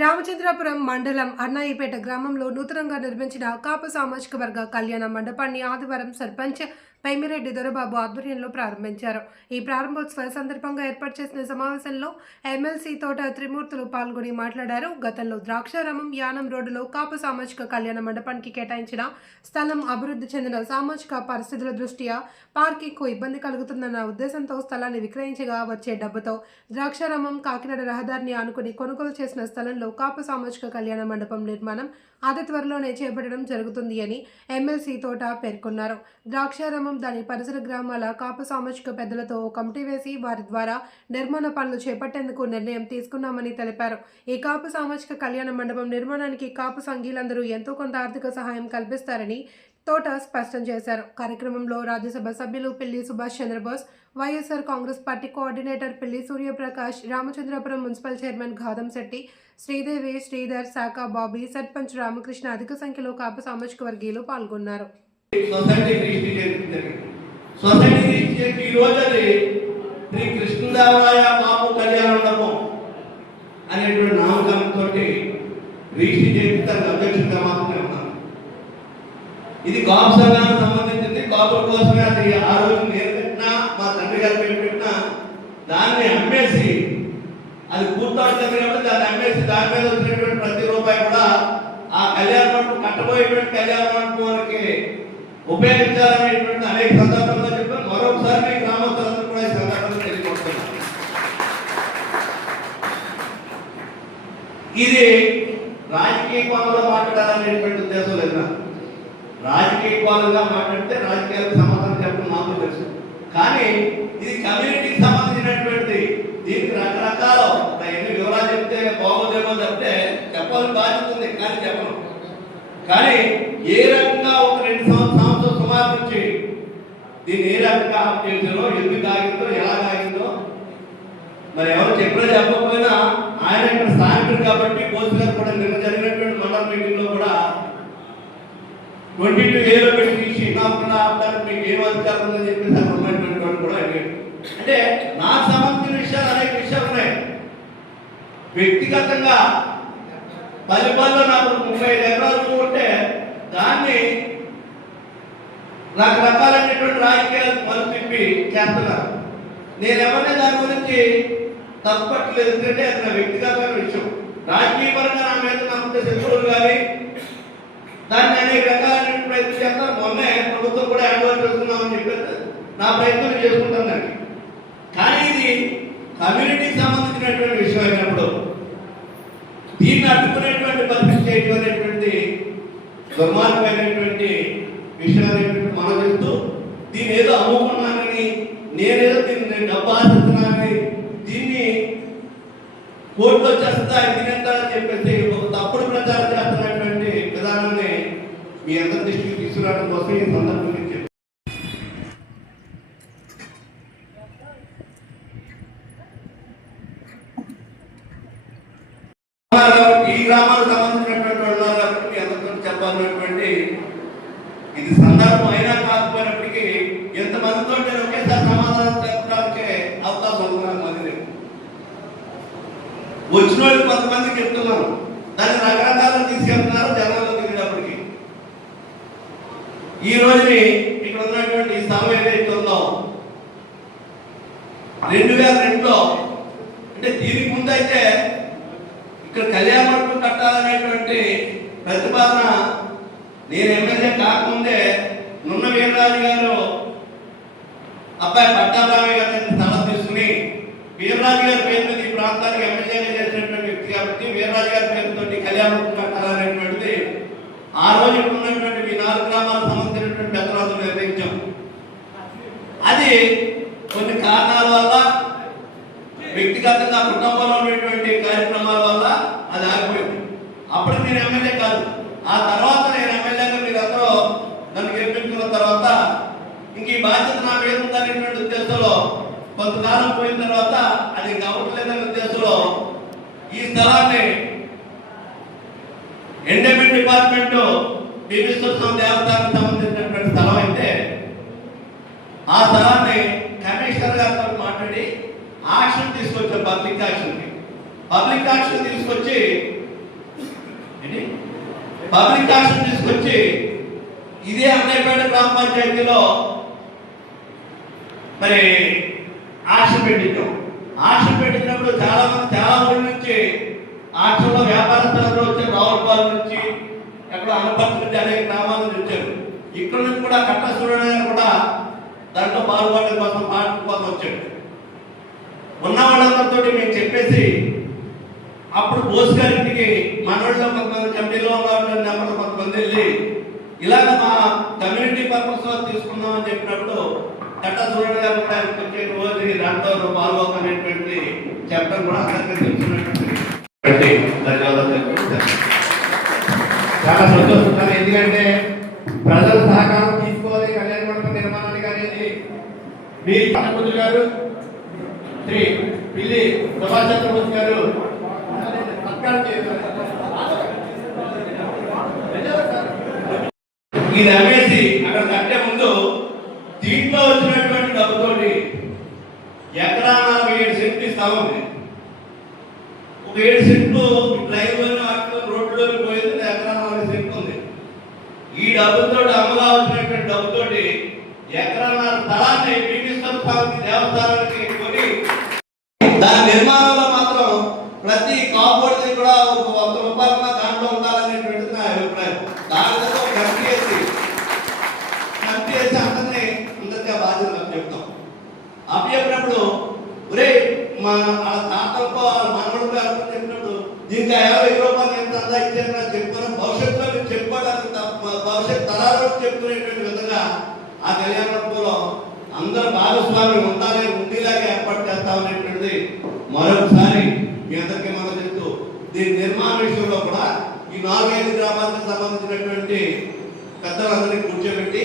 రామచంద్రాపురం మండలం అన్నాయిపేట గ్రామంలో నూతనంగా నిర్మించిన కాపు సామాజిక వర్గ కళ్యాణ మండపాన్ని ఆదివారం సర్పంచ్ పైమిరెడ్డి దొరబాబు ఆధ్వర్యంలో ప్రారంభించారు. ఈ ప్రారంభోత్సవ సందర్భంగా ఏర్పాటు చేసిన సమావేశంలో ఎమ్మెల్సీ తోట త్రిమూర్తులు పాల్గొని మాట్లాడారు. గతంలో ద్రాక్షారామం యానం రోడ్డులో కాపు సామాజిక కళ్యాణ మండపానికి కేటాయించిన స్థలం అభివృద్ధి చెందిన సామాజిక పరిస్థితుల దృష్ట్యా పార్కింగ్కు ఇబ్బంది కలుగుతుందన్న ఉద్దేశంతో స్థలాన్ని విక్రయించగా వచ్చే డబ్బుతో ద్రాక్షారామం కాకినాడ రహదారిని ఆనుకుని కొనుగోలు చేసిన స్థలంలో కాపు సామాజిక కళ్యాణ మండపం నిర్మాణం అతి త్వరలోనే చేపట్టడం జరుగుతుంది అని ఎమ్మెల్సీ తోట పేర్కొన్నారు. ద్రాక్షారామం దాని పరిసర గ్రామాల కాపు సామాజిక పెద్దలతో కమిటీ వేసి వారి ద్వారా నిర్మాణ పనులు చేపట్టేందుకు నిర్ణయం తీసుకున్నామని తెలిపారు. ఈ కాపు సామాజిక కళ్యాణ మండపం నిర్మాణానికి కాపు సంఘీలందరూ ఎంతో కొంత ఆర్థిక సహాయం కల్పిస్తారని తోట స్పష్టం చేశారు. కార్యక్రమంలో రాజ్యసభ సభ్యులు పిల్లి సుభాష్ చంద్రబోస్, వైఎస్ఆర్ కాంగ్రెస్ పార్టీ కోఆర్డినేటర్ పిల్లి సూర్యప్రకాష్, రామచంద్రపురం మున్సిపల్ చైర్మన్ ఘాదం శెట్టి, శ్రీదేవి, శ్రీధర్, శాఖ బాబీ, సర్పంచ్ రామకృష్ణ అధిక సంఖ్యలో కాపు సామాజిక వర్గీయులు పాల్గొన్నారు. ఇది కాపు సంఘానికి సంబంధించింది. కాపుల కోసమే అది ఆ రోజు నేను పెట్టినా మా తండ్రి గారు పెట్టినా దాన్ని అమ్మేసి అది పూర్తవుతుంది కాబట్టి దాన్ని అమ్మేసి దాని మీద వచ్చినటువంటి ప్రతి రూపాయి కూడా ఆ కళ్యాణ మండపం కట్టబోయేటువంటి కళ్యాణ మండపానికి ఉపయోగించాలనేటువంటి అనేక సందర్భాల్లో చెప్పారు. మరొకసారి మీ గ్రామస్తులందరూ కూడా ఈ సందర్భంగా తెలియజేస్తున్నారు. ఇది రాజకీయ కోణంలో మాట్లాడాలనేటువంటి ఉద్దేశం లేదు. రాజకీయ కోణంగా మాట్లాడితే రాజకీయాలకు సమాధానం చెప్పడం మాకు తెలుసు. కానీ ఇది కమ్యూనిటీకి సంబంధించినటువంటిది. దీనికి రకరకాల ఎన్ని వివరాలు చెప్తే బాగోదేమో చెప్తే చెప్పాలని బాధ్యత ఉంది, కానీ చెప్పను. కానీ ఏ రకంగా ఒక 2 సంవత్సరాల సుమారు నుంచి దీన్ని ఏ రకంగా చేసిందో, ఎందుకు ఆగిందో, ఎలా ఆగిందో మరి ఎవరు చెప్పినా చెప్పకపోయినా ఆయన ఇక్కడ స్థానికుడు కాబట్టి పోలీసు గారు కూడా నిన్న జరిగినటువంటి మండల మీటింగ్ లో కూడా 22 ఏళ్ళు పెట్టి తీసి కాకుండా ఆపడానికి మీకు ఏం అధికారం ఉందని చెప్పేసి అక్కడ ఉన్నటువంటి వాళ్ళు కూడా అడిగాడు. అంటే నాకు సంబంధించిన విషయాలు అనేక విషయాలు ఉన్నాయి. వ్యక్తిగతంగా పల్లెల్లో నాకు 35 ఎకరాలు ఉంటే దాన్ని రకరకాలైనటువంటి రాజకీయాలు మలుపు తిప్పి చేస్తున్నారు. నేను ఎవరిని దాని గురించి తప్పట్లేదు, ఎందుకంటే అది నా వ్యక్తిగతమైన విషయం. రాజకీయ పరంగా నా మీద నాకు శత్రువులు కానీ దాన్ని అనేక రకాలైన ప్రయత్నం చేస్తారు. మొన్నే ప్రభుత్వం కూడా హ్యాండ్ చేస్తున్నామని చెప్పారు. నా ప్రయత్నం చేసుకుంటాను దాన్ని. కానీ ఇది కమ్యూనిటీకి సంబంధించినటువంటి విషయం అయినప్పుడు దీన్ని అడ్డుకునేటువంటి పరిస్థితి చేయడం అనేటువంటి దుర్మార్గమైనటువంటి విషయం అనేటువంటి మనం చెప్తూ దీన్ని ఏదో అమ్ముకున్నానని, నేనేదో దీన్ని డబ్బు ఆశిస్తున్నానని, దీన్ని కోర్టులో వచ్చేస్తా తినేస్తానని చెప్పేసి ఒక తప్పుడు ప్రచారం చేస్తున్నటువంటి విధానాన్ని మీ అందరి దృష్టికి తీసుకురావడం కోసం ఈ సందర్భంగా ఈ గ్రామాలకు సంబంధించినటువంటి వాళ్ళు కాబట్టి మీ అందరితో చెప్పాలన్నటువంటి ఇది సందర్భం అయినా కాకపోయినప్పటికీ ఎంతమందితో నేను ఒకేసారి సమాధానం చెప్పడానికి అవకాశం ఉంది. మంది వచ్చిన వాళ్ళు కొంతమంది చెప్తున్నాను, దాన్ని రకరకాలను తీసుకెళ్తున్నారు జనాల్లో దిగినప్పటికీ. ఈ రోజుని ఇక్కడ ఉన్నటువంటి స్థలం ఏదైతే ఉందో 2002లో అంటే దీనికి ముందైతే ఇక్కడ కళ్యాణ మండపం కట్టాలనేటువంటి ప్రతిపాదన నేను ఎమ్మెల్యే కాకముందే నున్న వీర్రాజు గారు అబ్బాయి పట్టాభామి గారి స్థలం తీసుకుని వీర్రాజు గారి పేరు మీద ఈ ప్రాంతానికి ఎమ్మెల్యేగా చేసినటువంటి వ్యక్తి కాబట్టి వీర్రాజు గారి పేరుతో కళ్యాణ మండపం కట్టాలనేటువంటిది ఆ రోజు ఉన్నటువంటి ఈ 4 గ్రామాలకు సంబంధించినటువంటి పెద్దలందరూ నిర్ణయించాం. అది కొన్ని కారణాల వల్ల వ్యక్తిగతంగా కుటుంబంలో ఉన్నటువంటి కార్యక్రమాల వల్ల అది ఆగిపోయింది. అప్పుడు నేను ఎమ్మెల్యే కాదు. ఆ తర్వాత నేను ఎమ్మెల్యేగా మీరందరూ నన్ను గెలిపించుకున్న తర్వాత ఇంక ఈ బాధ్యత నా మీద ఉందనేటువంటి ఉద్దేశంలో కొంతకాలం పోయిన తర్వాత అది ఇంకా అవ్వట్లేదనే ఉద్దేశంలో ఈ స్థలాన్ని ఎండోమెంట్ డిపార్ట్మెంట్ బీబీశ్వరం దేవస్థానానికి సంబంధించినటువంటి స్థలం అయితే ఆ స్థలాన్ని కమిషనర్ గారితో మాట్లాడి ఆక్షన్ తీసుకొచ్చాం. పబ్లిక్ ఆక్షన్ తీసుకొచ్చి పబ్లిక్ ఆక్షన్ తీసుకొచ్చి ఇదే అన్నయ్యపేట గ్రామ పంచాయతీలో మరి ఆక్షన్ పెట్టించాం. ఆక్షన్ పెట్టినప్పుడు చాలా మంది చాలా ఊళ్ళ నుంచి ఆక్షన్లో వ్యాపారస్తులందరూ వచ్చారు. రావులపాలెం నుంచి, ఎక్కడ అనపర్తి నుంచి, అనేక గ్రామాల నుంచి వచ్చారు. ఇక్కడ నుంచి కూడా కట్ట సూర్యనారాయణ కూడా దాంట్లో పాల్గొనడం కోసం పాటల కోసం వచ్చాడు. ఉన్న వాళ్ళందరితో మేము చెప్పేసి అప్పుడు బోస్ గారింటికి మనోళ్ళలో కొంతమంది కమిటీలో ఉన్న నెంబర్లు కొంతమంది వెళ్ళి ఇలాగ మా కమ్యూనిటీ పర్పస్ లో తీసుకున్నాం అని చెప్పినప్పుడు కట్ట సూర్య గారు కూడా వచ్చే రోజు దాంట్లో పాల్గొనేటువంటి చెప్పడం కూడా అందరికీ తెలుసుకున్నటువంటి ధన్యవాదాలు. చాలా సంతోషిస్తాను, ఎందుకంటే ప్రజల సహకారం తీసుకోవాలి కళ్యాణ మండపం నిర్మాణానికి అనేది. మీ పట్టభద్రులు గారు, శ్రీ పిల్లి సుభాష్ చంద్రబోస్ గారు ఇది అమ్మేసి అక్కడ కట్టే ముందు దీంట్లో వచ్చినటువంటి డబ్బుతోటి ఎకరా 47 సెంట్లు స్థలం ఉంది. ఒక 7 సెంట్లు డ్రైవ్లోని వాటిలో రోడ్లోకి పోయింది, ఎకరా 40 సెంట్లు ఉంది. ఈ డబ్బుతో అమ్మగా వచ్చినటువంటి డబ్బుతోటి ఎకరాన్నర స్థలాన్ని భీమేశ్వర స్వామి దేవస్థానానికి కొని దాని నిర్మాణంలో మాత్రం ప్రతి కాంపౌండ్ కూడా ఒక 100 రూపాయల దాంట్లో ఉండాలనేటువంటిది నా అభిప్రాయం. దానితో కమిటీ వేసి అందరికీ ఆ బాధ్యత చెప్తాం. అప్పు చెప్పినప్పుడు ఒరే మా తాతలతో మనవడితో అర్థం చెప్పినప్పుడు దీనికి 50 రూపాయలు ఎంత అందా ఇచ్చారని చెప్పుకుని భవిష్యత్తులో మీరు చెప్పుకోవడానికి భవిష్యత్ తరాలకు చెప్పుకునేటువంటి విధంగా ఆ కళ్యాణ మండపంలో అందరూ భాగస్వామి ఉండేలాగా ఏర్పాటు చేస్తామనేటువంటిది మరొకసారి మీ అందరికీ మనం చెప్తూ దీని నిర్మాణ విషయంలో కూడా ఈ 4-5 గ్రామాలకు సంబంధించినటువంటి పెద్దలందరినీ కూర్చోబెట్టి